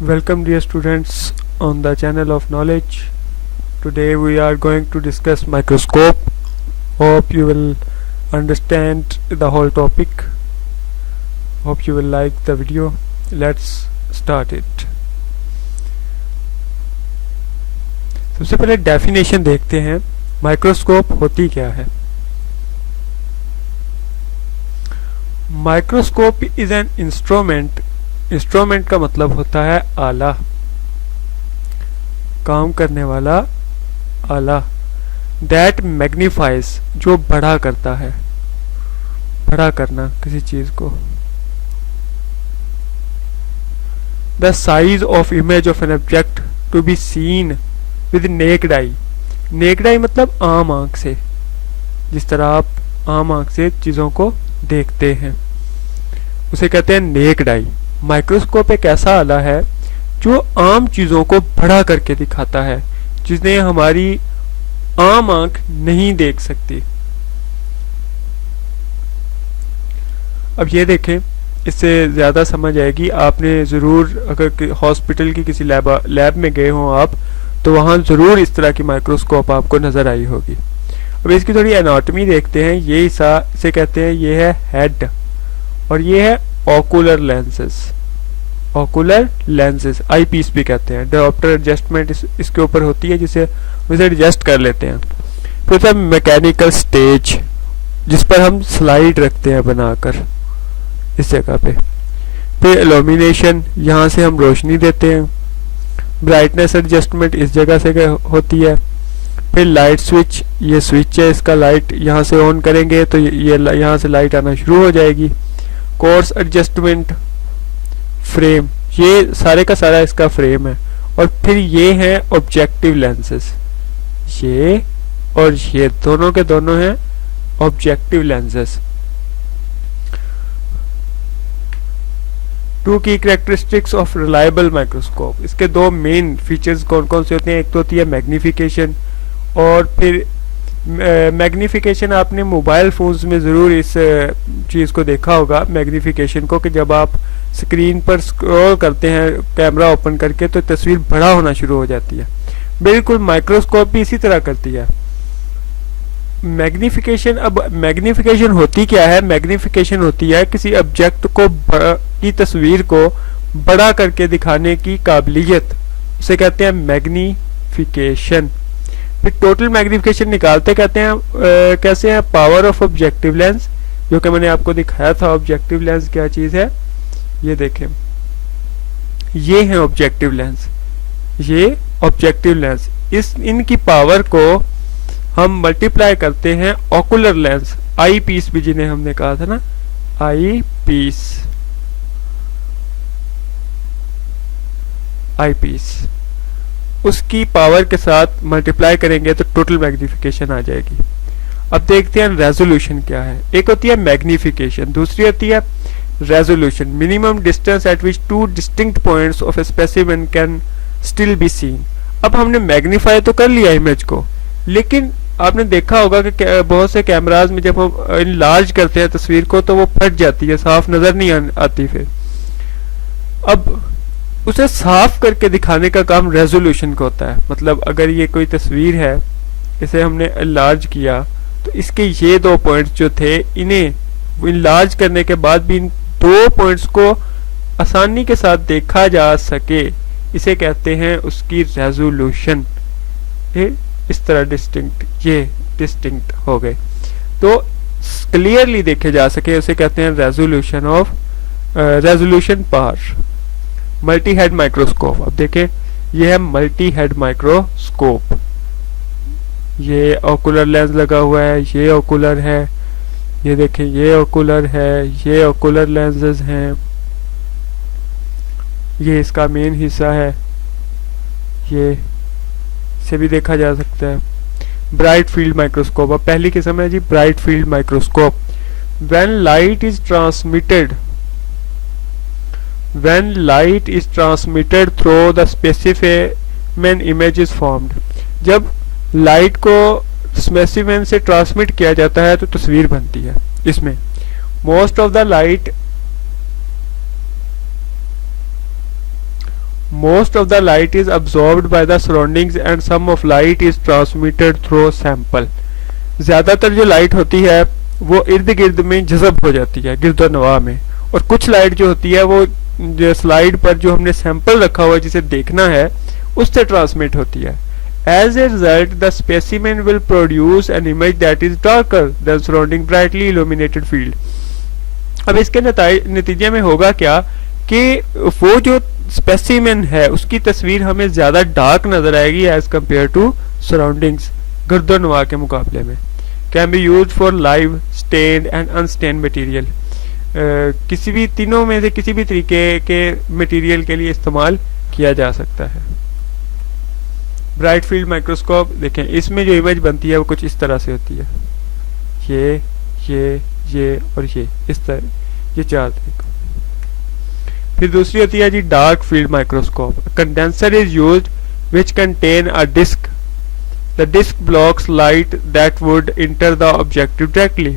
Welcome dear students on the channel of knowledge. Today we are going to discuss microscope. Hope you will understand the whole topic. Hope you will like the video. Let's start it. सबसे पहले definition देखते हैं, microscope होती क्या है। Microscope is an instrument. Instrument का मतलब होता है आला, काम करने वाला आला। दैट मैग्निफाइज, जो बड़ा करता है, बड़ा करना किसी चीज को। The size of image of an object to be seen with naked eye. Naked eye मतलब आम आंख से, जिस तरह आप आम आंख से चीजों को देखते हैं उसे कहते हैं नेक्ड आई। माइक्रोस्कोप एक ऐसा आला है जो आम चीजों को बड़ा करके दिखाता है, जिन्हें हमारी आम आंख नहीं देख सकती। अब ये देखें, इससे ज्यादा समझ आएगी। आपने जरूर अगर हॉस्पिटल की किसी लैब में गए हो आप, तो वहां जरूर इस तरह की माइक्रोस्कोप आपको नजर आई होगी। अब इसकी थोड़ी एनाटॉमी देखते हैं। ये इसे कहते हैं, ये है हेड और ये है ओकुलर लेंसेज। ओकुलर लेंसेज आई पीस भी कहते हैं। डायोप्टर एडजस्टमेंट इसके ऊपर होती है, जिसे एडजस्ट कर लेते हैं। फिर मैकेनिकल स्टेज, जिस पर हम स्लाइड रखते हैं बनाकर इस जगह पे। फिर इल्यूमिनेशन, यहाँ से हम रोशनी देते हैं। ब्राइटनेस एडजस्टमेंट इस जगह से होती है। फिर लाइट स्विच, ये स्विच है इसका, लाइट यहाँ से ऑन करेंगे तो ये यहाँ से लाइट आना शुरू हो जाएगी। कोर्स एडजस्टमेंट, फ्रेम, ये सारे का सारा इसका फ्रेम है। और फिर ये है ऑब्जेक्टिव लेंसेज, ये और ये दोनों के दोनों हैं ऑब्जेक्टिव लेंसेज। टू की कैरेक्टरिस्टिक्स ऑफ रिलायबल माइक्रोस्कोप। इसके दो मेन फीचर्स कौन कौन से होते हैं। एक तो होती है मैग्निफिकेशन, और फिर मैग्निफिकेशन आपने मोबाइल फोन्स में ज़रूर इस चीज़ को देखा होगा, मैग्निफिकेशन को, कि जब आप स्क्रीन पर स्क्रॉल करते हैं कैमरा ओपन करके तो तस्वीर बड़ा होना शुरू हो जाती है। बिल्कुल माइक्रोस्कोप भी इसी तरह करती है मैग्निफिकेशन। अब मैग्निफिकेशन होती क्या है? मैग्निफिकेशन होती है किसी ऑब्जेक्ट को की तस्वीर को बड़ा करके दिखाने की काबिलियत, उसे कहते हैं मैग्निफिकेशन। फिर टोटल मैग्निफिकेशन निकालते कहते हैं कैसे है, पावर ऑफ ऑब्जेक्टिव लेंस, जो कि मैंने आपको दिखाया था। ऑब्जेक्टिव लेंस क्या चीज है, ये देखें, ये है ऑब्जेक्टिव लेंस, ये ऑब्जेक्टिव लेंस। इनकी पावर को हम मल्टीप्लाई करते हैं ओकुलर लेंस, आई पीस भी जिन्हें हमने कहा था ना, आई पीस, आई पीस, उसकी पावर के साथ मल्टीप्लाई करेंगे तो टोटल मैग्निफिकेशन आ जाएगी। अब देखते हैं रेजोल्यूशन क्या है। एक होती है मैग्निफिकेशन, दूसरी होती है resolution. Minimum distance eight which two distinct points of A specimen can still be seen. अब हमने मैग्नीफाई तो कर लिया इमेज को, लेकिन आपने देखा होगा कि बहुत से कैमराज में जब हम इनलार्ज करते हैं तस्वीर को तो वो फट जाती है, साफ नजर नहीं आती। फिर अब उसे साफ करके दिखाने का काम रेजोल्यूशन का होता है। मतलब अगर ये कोई तस्वीर है, इसे हमने इनलार्ज किया तो इसके ये दो पॉइंट्स जो थे, इन्हें इनलार्ज करने के बाद भी इन दो पॉइंट्स को आसानी के साथ देखा जा सके, इसे कहते हैं उसकी रेजोल्यूशन। इस तरह डिस्टिंक्ट, ये डिस्टिंक्ट हो गए तो क्लियरली देखे जा सके, उसे कहते हैं resolution of resolution power. Multi head microscope, अब देखें, ये है मल्टी हेड माइक्रोस्कोप। ये ओकुलर लेंस लगा हुआ है, ये ओकुलर है, ये देखें, ये ओकुलर है, ये ओकुलर लेंसेज हैं, ये इसका मेन हिस्सा है, ये से भी देखा जा सकता है। ब्राइट फील्ड माइक्रोस्कोप, अब पहली किस्म है जी bright field microscope. When light is transmitted through the specimen image is formed. जब लाइट को स्पेसिमेन से ट्रांसमिट किया जाता है तो तस्वीर बनती है। इसमें most of the light Most of the light is absorbed by the surroundings and some of light is transmitted through sample. ज़्यादातर जो लाइट होती है वो इर्द गिर्द में जज़ब हो जाती है, गिरदोनवा में, और कुछ लाइट जो होती है वो जो स्लाइड पर जो हमने सैंपल रखा हुआ है जिसे देखना है उससे ट्रांसमिट होती है. As a result, the specimen will produce an image that is darker than surrounding brightly illuminated field. अब इसके नतीजे में होगा क्या कि वो जो स्पेसिमेन है उसकी तस्वीर हमें ज़्यादा डार्क नज़र आएगी एज कम्पेयर टू सराउंडिंग्स, गर्दोनवा के मुकाबले में. Can be use for live, stained and unstained material. किसी भी तीनों में से किसी भी तरीके के मटीरियल के लिए इस्तेमाल किया जा सकता है. ब्राइट फील्ड माइक्रोस्कोप देखें, इसमें जो इमेज बनती है वो कुछ इस तरह से होती है, ये और ये इस तरह, ये चार तरीके. फिर दूसरी होती है जी dark field microscope. Condenser is used which contain a disc. The disc blocks light that would enter the objective directly.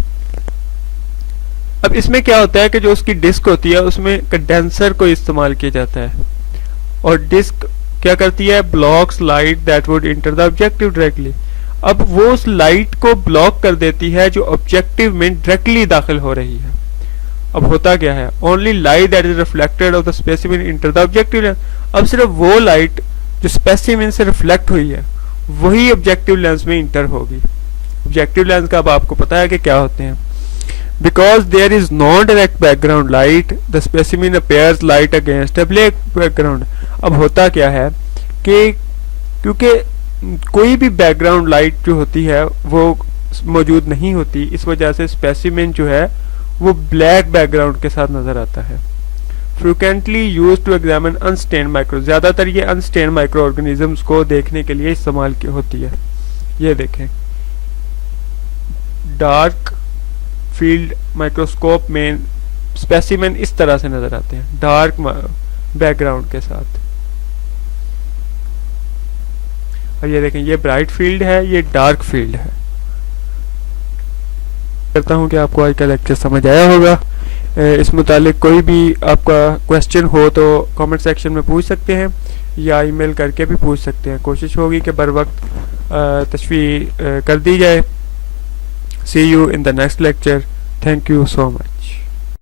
अब इसमें क्या होता है कि जो उसकी डिस्क होती है उसमें कंडेंसर को इस्तेमाल किया जाता है, और डिस्क क्या करती है, blocks light that would enter the objective directly. अब वो उस लाइट को ब्लॉक कर देती है जो ऑब्जेक्टिव में डायरेक्टली दाखिल हो रही है. अब होता क्या है, only light that is reflected of the specimen inter the objective lens. अब सिर्फ वो लाइट जो स्पेसिमेन से रिफ्लेक्ट हुई है वही ऑब्जेक्टिव लेंस में इंटर होगी. ऑब्जेक्टिव लेंस का अब आपको पता है कि क्या होते हैं. Because there is non direct background light the specimen appears light against a black background. अब होता क्या है कि क्योंकि कोई भी बैकग्राउंड लाइट जो होती है वो मौजूद नहीं होती, इस वजह से स्पेसिमेन जो है वो ब्लैक बैकग्राउंड के साथ नजर आता है. Frequently used to examine unstained micro. ज्यादातर ये अनस्टेन्ड माइक्रो ऑर्गेनिजम्स को देखने के लिए इस्तेमाल की होती है. ये देखें, डार्क फील्ड माइक्रोस्कोप में स्पेसिमेन इस तरह से नजर आते हैं, डार्क बैकग्राउंड के साथ. और ये देखें, ये ब्राइट फील्ड है, ये डार्क फील्ड है. करता हूं कि आपको आज का लेक्चर समझ आया होगा. इस मुतालिक कोई भी आपका क्वेश्चन हो तो कमेंट सेक्शन में पूछ सकते हैं या ईमेल करके भी पूछ सकते हैं. कोशिश होगी कि बर वक्त तशरीह कर दी जाए. See you in the next lecture. Thank you so much.